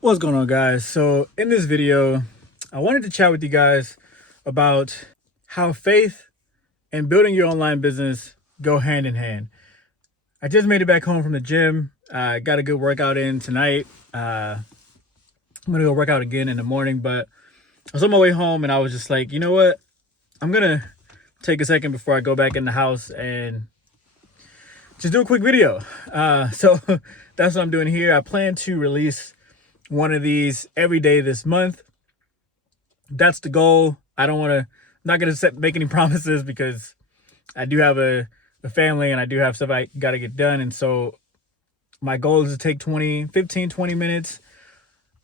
What's going on, guys? So in this video, I wanted to chat with you guys about how faith and building your online business go hand in hand. I just made it back home from the gym. I got a good workout in tonight. I'm gonna go work out again in the morning, but I was on my way home and I was just like, you know what? I'm gonna take a second before I go back in the house and just do a quick video. So that's what I'm doing here. I plan to release one of these every day this month. That's the goal. I don't want to, I'm not going to make any promises because I do have a family and I do have stuff I got to get done. And so my goal is to take 20 minutes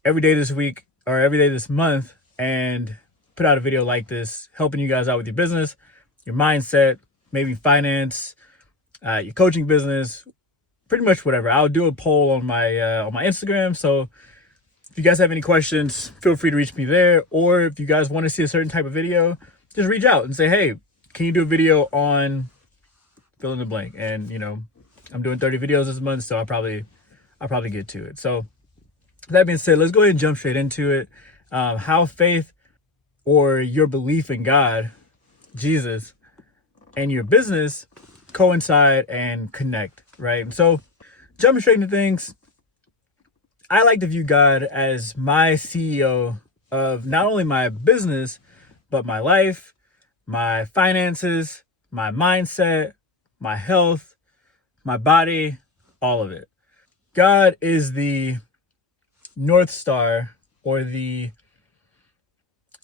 every day this week or every day this month and put out a video like this, helping you guys out with your business, your mindset, maybe finance, your coaching business, pretty much whatever. I'll do a poll on my Instagram. So if you guys have any questions, feel free to reach me there. Or if you guys want to see a certain type of video, just reach out and say, hey, can you do a video on fill in the blank? And I'm doing 30 videos this month, so I'll probably get to it. So that being said, let's go ahead and jump straight into it. How faith or your belief in God, Jesus, and your business coincide and connect, right? So jumping straight into things, I like to view God as my CEO of not only my business, but my life, my finances, my mindset, my health, my body, all of it. God is the North Star or the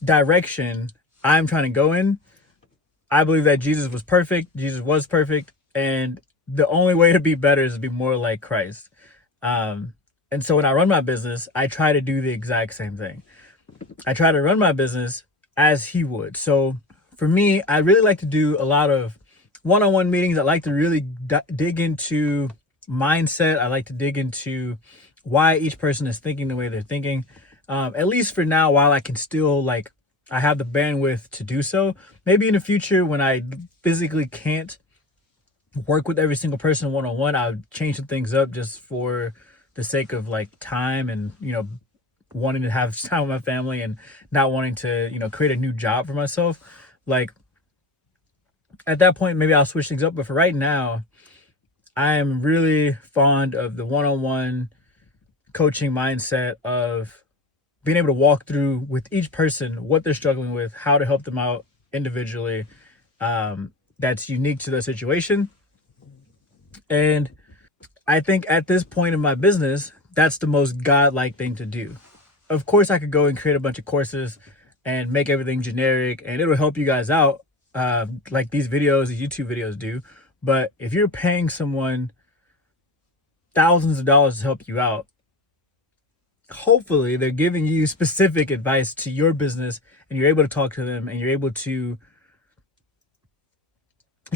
direction I'm trying to go in. I believe that Jesus was perfect. Jesus was perfect. And the only way to be better is to be more like Christ. And so when I run my business, I try to do the exact same thing. I try to run my business as he would. So for me, I really like to do a lot of one-on-one meetings. I like to really dig into mindset. I like to dig into why each person is thinking the way they're thinking. At least for now, while I can still I have the bandwidth to do so. Maybe in the future when I physically can't work with every single person one-on-one, I'll change some things up just for the sake of time and wanting to have time with my family and not wanting to create a new job for myself. Like at that point maybe I'll switch things up, but for right now I am really fond of the one-on-one coaching mindset of being able to walk through with each person what they're struggling with, how to help them out individually, that's unique to their situation. And I think at this point in my business, that's the most godlike thing to do. Of course, I could go and create a bunch of courses and make everything generic and it'll help you guys out, like these videos, these YouTube videos do. But if you're paying someone thousands of dollars to help you out, hopefully they're giving you specific advice to your business and you're able to talk to them and you're able to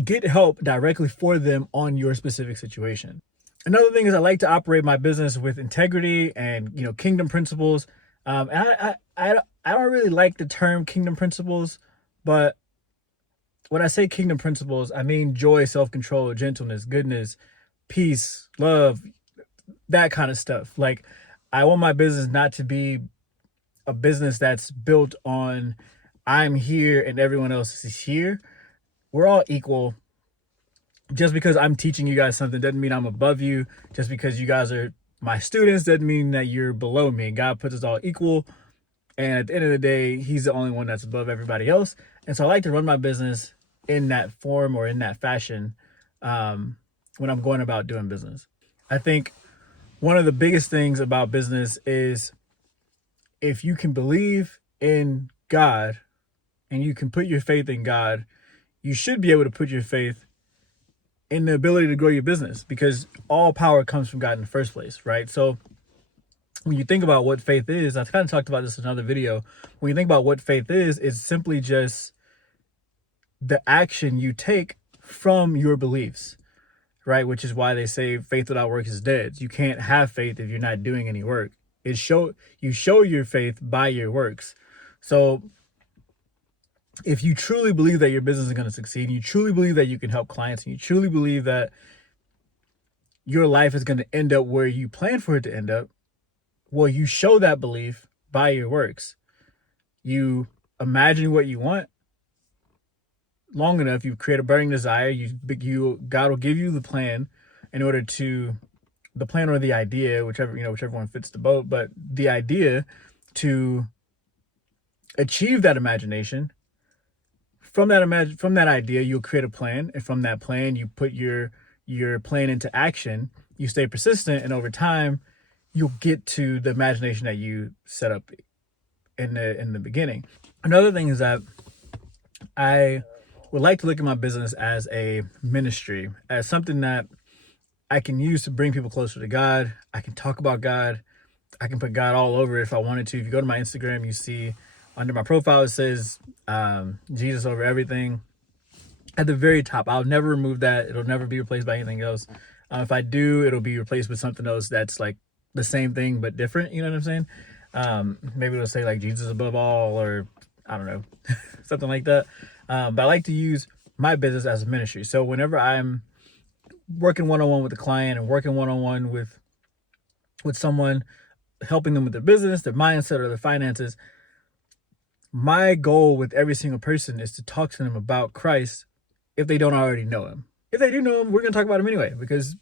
get help directly for them on your specific situation. Another thing is I like to operate my business with integrity and kingdom principles. I don't really like the term kingdom principles, but when I say kingdom principles, I mean joy, self-control, gentleness, goodness, peace, love, that kind of stuff. Like I want my business not to be a business that's built on I'm here and everyone else is here. We're all equal. Just because I'm teaching you guys something doesn't mean I'm above you. Just because you guys are my students doesn't mean that you're below me. God puts us all equal. And at the end of the day, he's the only one that's above everybody else. And so I like to run my business in that form or in that fashion, when I'm going about doing business. I think one of the biggest things about business is if you can believe in God and you can put your faith in God, you should be able to put your faith in the ability to grow your business because all power comes from God in the first place, right? So when you think about what faith is, I've kind of talked about this in another video. When you think about what faith is, it's simply just the action you take from your beliefs, right? Which is why they say faith without works is dead. You can't have faith if you're not doing any work. You show your faith by your works. So if you truly believe that your business is going to succeed, and you truly believe that you can help clients, and you truly believe that your life is going to end up where you plan for it to end up, Well, you show that belief by your works. You imagine what you want long enough, you create a burning desire, God will give you the plan in order to the plan or the idea, whichever one fits the boat, but the idea to achieve that imagination. From that idea, you'll create a plan, and from that plan, you put your plan into action. You stay persistent, and over time, you'll get to the imagination that you set up in the beginning. Another thing is that I would like to look at my business as a ministry, as something that I can use to bring people closer to God. I can talk about God. I can put God all over it if I wanted to. If you go to my Instagram, you see under my profile, it says Jesus over everything. At the very top, I'll never remove that. It'll never be replaced by anything else. If I do, it'll be replaced with something else that's like the same thing but different. You know what I'm saying? Maybe it'll say like Jesus above all, or I don't know, something like that. But I like to use my business as a ministry. So whenever I'm working one-on-one with a client and working one-on-one with someone, helping them with their business, their mindset, or their finances, my goal with every single person is to talk to them about Christ if they don't already know him. If they do know him, we're going to talk about him anyway, because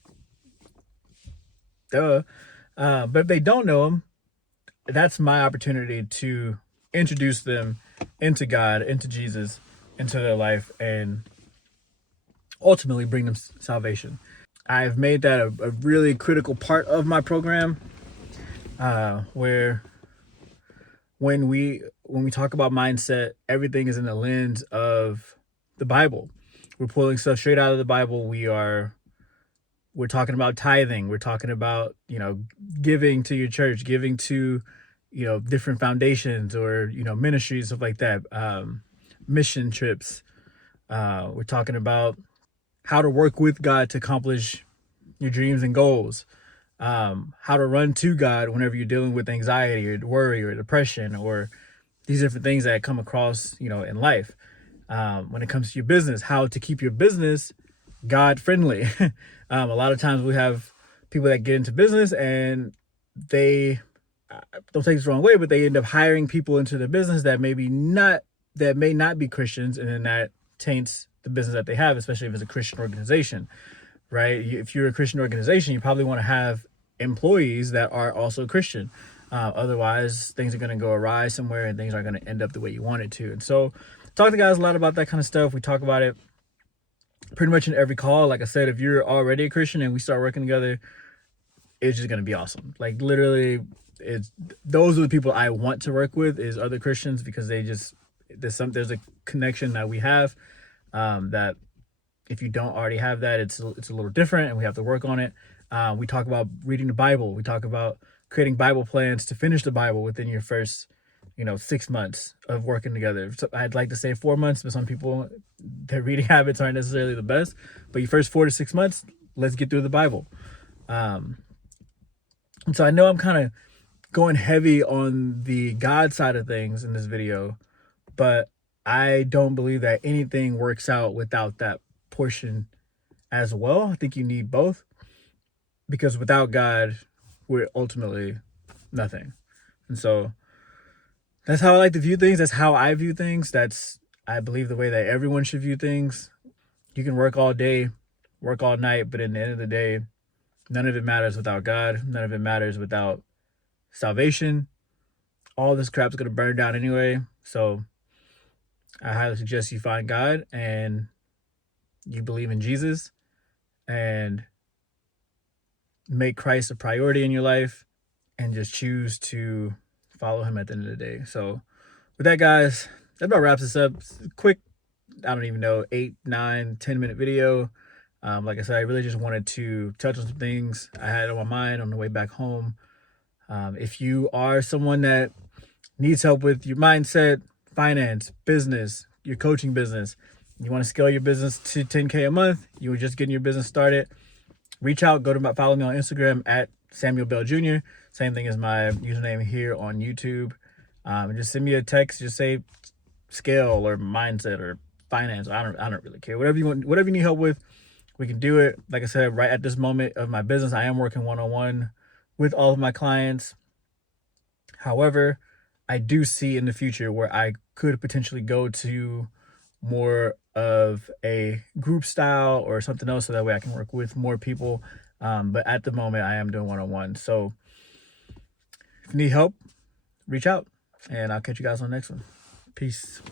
duh. But if they don't know him, that's my opportunity to introduce them into God, into Jesus, into their life, and ultimately bring them salvation. I've made that a really critical part of my program, where when we talk about mindset, everything is in the lens of the Bible. We're pulling stuff straight out of the Bible. We're talking about tithing. We're talking about, giving to your church, giving to, different foundations or, ministries, stuff like that. Mission trips. We're talking about how to work with God to accomplish your dreams and goals. How to run to God whenever you're dealing with anxiety or worry or depression or these different things that come across, in life. When it comes to your business, how to keep your business God friendly. A lot of times we have people that get into business and they don't take this the wrong way, but they end up hiring people into their business that may not be Christians, and then that taints the business that they have, especially if it's a Christian organization, right? If you're a Christian organization, you probably want to have employees that are also Christian. Otherwise, things are going to go awry somewhere and things aren't going to end up the way you want it to. And so, talk to guys a lot about that kind of stuff. We talk about it pretty much in every call. Like I said, if you're already a Christian and we start working together, it's just going to be awesome. Like literally, those are the people I want to work with, is other Christians, because there's a connection that we have, that if you don't already have that, it's a little different, and we have to work on it. We talk about reading the Bible. We talk about creating Bible plans to finish the Bible within your first 6 months of working together. So I'd like to say 4 months, but some people, their reading habits aren't necessarily the best. But your first 4 to 6 months, let's get through the Bible. And so I know I'm kind of going heavy on the God side of things in this video, but I don't believe that anything works out without that portion as well. I think you need both, because without God, we're ultimately nothing. And so that's how I like to view things. That's how I view things. That's, I believe, the way that everyone should view things. You can work all day, work all night, but in the end of the day, none of it matters without God. None of it matters without salvation. All this crap's going to burn down anyway. So I highly suggest you find God and you believe in Jesus and make Christ a priority in your life and just choose to follow him at the end of the day. So with that, guys, that about wraps this up. Quick, I don't even know, 8, 9, 10-minute video. Like I said, I really just wanted to touch on some things I had on my mind on the way back home. If you are someone that needs help with your mindset, finance, business, your coaching business, you want to scale your business to 10K a month, you were just getting your business started, reach out, follow me on Instagram at Samuel Bell Jr. Same thing as my username here on YouTube. And just send me a text, just say scale or mindset or finance. I don't really care. Whatever you want, whatever you need help with, we can do it. Like I said, right at this moment of my business, I am working one-on-one with all of my clients. However, I do see in the future where I could potentially go to more of a group style or something else so that way I can work with more people. But at the moment, I am doing one-on-one. So if you need help, reach out, and I'll catch you guys on the next one. Peace.